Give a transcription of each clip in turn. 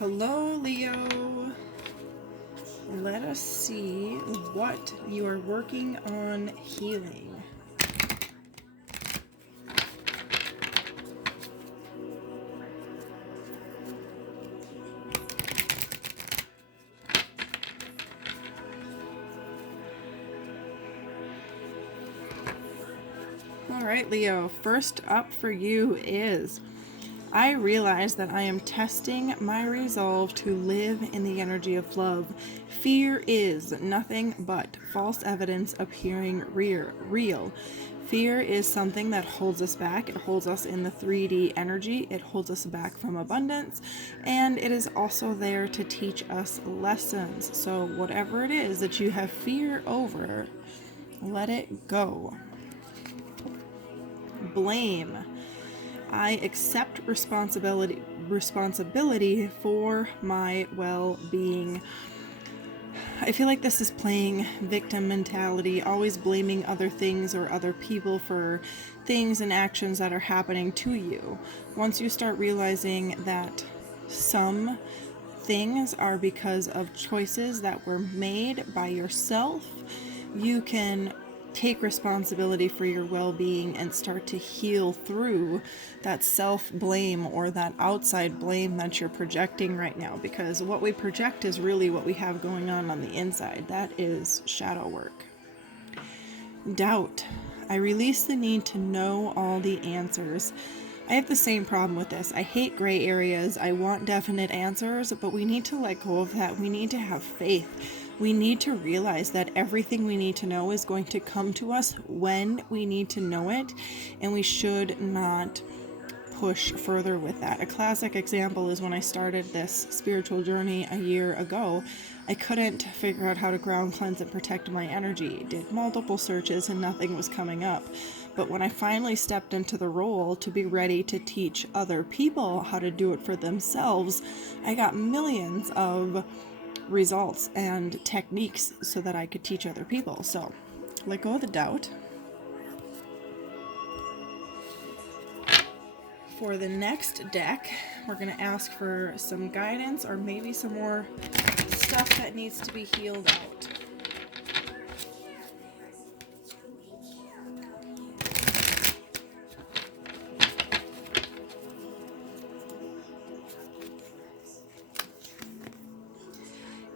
Hello, Leo. Let us see what you are working on healing. All right, Leo, first up for you is I realize that I am testing my resolve to live in the energy of love. Fear is nothing but false evidence appearing real. Fear is something that holds us back. It holds us in the 3D energy. It holds us back from abundance. And it is also there to teach us lessons. So whatever it is that you have fear over, let it go. Blame. I accept responsibility for my well-being. I feel like this is playing victim mentality, always blaming other things or other people for things and actions that are happening to you. Once you start realizing that some things are because of choices that were made by yourself, you can take responsibility for your well-being and start to heal through that self-blame or that outside blame that you're projecting right now, because what we project is really what we have going on the inside. That is shadow work. Doubt. I release the need to know all the answers. I have the same problem with this. I hate gray areas. I want definite answers, but we need to let go of that. We need to have faith. We need to realize that everything we need to know is going to come to us when we need to know it, and we should not push further with that. A classic example is when I started this spiritual journey a year ago, I couldn't figure out how to ground, cleanse, and protect my energy. Did multiple searches and nothing was coming up. But when I finally stepped into the role to be ready to teach other people how to do it for themselves, I got millions of results and techniques so that I could teach other people. So let go of the doubt. For the next deck, we're going to ask for some guidance or maybe some more stuff that needs to be healed out.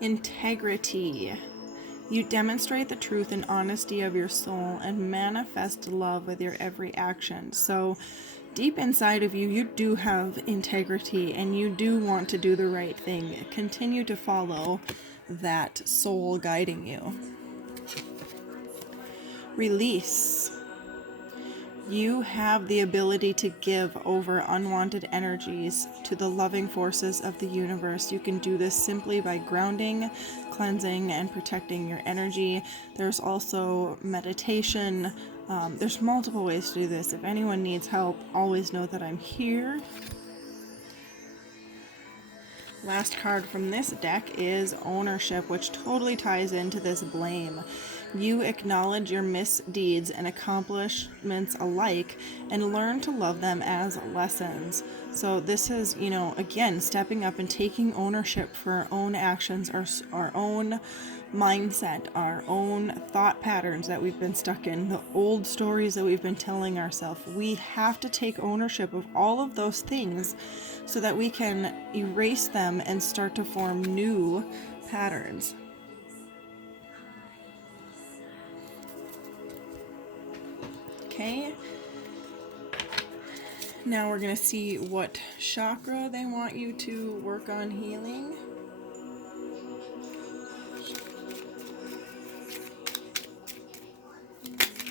Integrity. You demonstrate the truth and honesty of your soul and manifest love with your every action. So deep inside of you, you do have integrity and you do want to do the right thing. Continue to follow that soul guiding you. Release. You have the ability to give over unwanted energies to the loving forces of the universe. You can do this simply by grounding, cleansing, and protecting your energy. There's also meditation. There's multiple ways to do this. If anyone needs help, always know that I'm here. Last card from this deck is ownership, which totally ties into this blame. You acknowledge your misdeeds and accomplishments alike and learn to love them as lessons. So this is, again, stepping up and taking ownership for our own actions, our own mindset, our own thought patterns that we've been stuck in, the old stories that we've been telling ourselves. We have to take ownership of all of those things so that we can erase them and start to form new patterns. Okay, now we're going to see what chakra they want you to work on healing.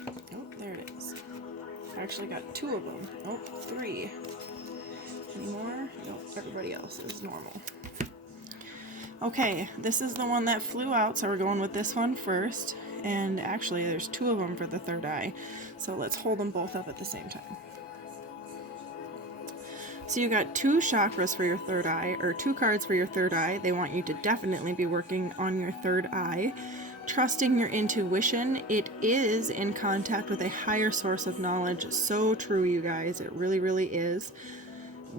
Oh, there it is. I actually got 2 of them. Oh, 3. Any more? No, everybody else is normal. Okay, this is the one that flew out, so we're going with this one first. And actually, there's 2 of them for the third eye. So let's hold them both up at the same time. So you got 2 chakras for your third eye, or 2 cards for your third eye. They want you to definitely be working on your third eye. Trusting your intuition. It is in contact with a higher source of knowledge. So true, you guys. It really, really is.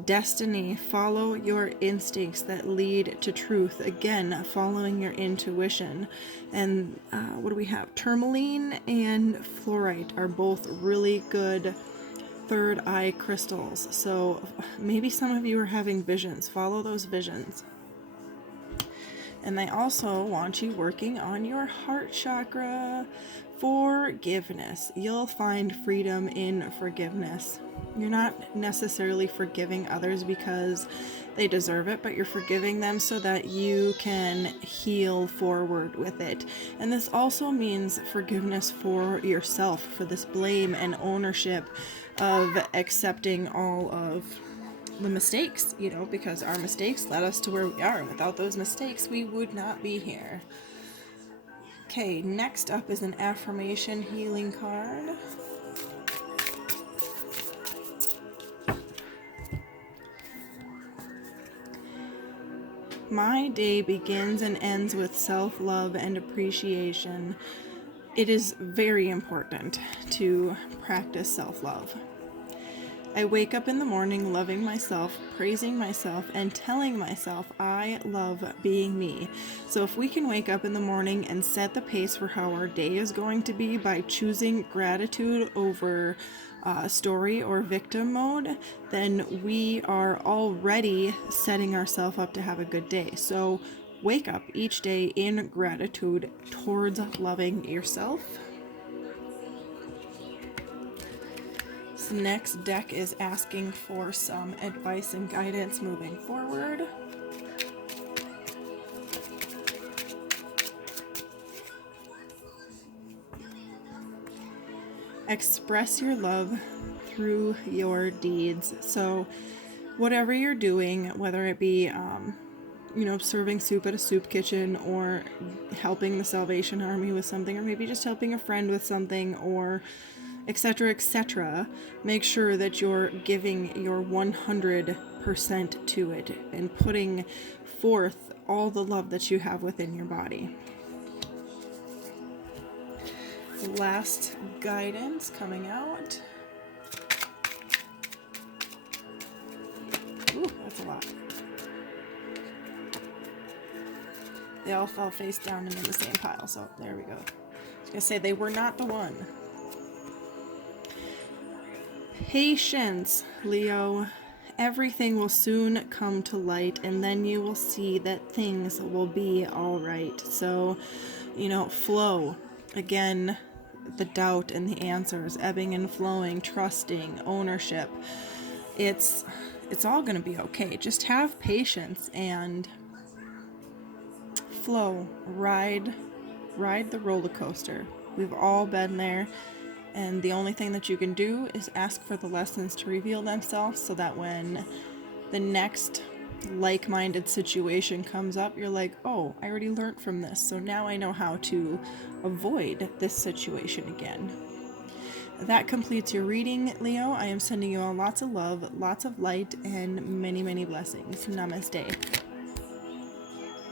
Destiny, follow your instincts that lead to truth. Again, following your intuition. And what do we have? Tourmaline and fluorite are both really good third eye crystals. So maybe some of you are having visions. Follow those visions. And they also want you working on your heart chakra. Forgiveness. You'll find freedom in forgiveness. You're not necessarily forgiving others because they deserve it, but you're forgiving them so that you can heal forward with it. And this also means forgiveness for yourself, for this blame and ownership of accepting all of the mistakes, because our mistakes led us to where we are. Without those mistakes, we would not be here. Okay, next up is an affirmation healing card. My day begins and ends with self-love and appreciation. It is very important to practice self-love. I wake up in the morning loving myself, praising myself, and telling myself I love being me. So if we can wake up in the morning and set the pace for how our day is going to be by choosing gratitude over story or victim mode, then we are already setting ourselves up to have a good day. So wake up each day in gratitude towards loving yourself. This next deck is asking for some advice and guidance moving forward. Express your love through your deeds. So whatever you're doing, whether it be serving soup at a soup kitchen, or helping the Salvation Army with something, or maybe just helping a friend with something, or etc., etc., make sure that you're giving your 100% to it and putting forth all the love that you have within your body. Last guidance coming out. Ooh, that's a lot. They all fell face down and in the same pile, so there we go. I was gonna say they were not the one. Patience, Leo. Everything will soon come to light, and then you will see that things will be all right. So, flow. Again, the doubt and the answers, ebbing and flowing, trusting, ownership. It's all going to be okay. Just have patience and flow. Ride the roller coaster. We've all been there. And the only thing that you can do is ask for the lessons to reveal themselves so that when the next like-minded situation comes up, you're like, oh, I already learned from this, so now I know how to avoid this situation again. That completes your reading, Leo. I am sending you all lots of love, lots of light, and many, many blessings. Namaste.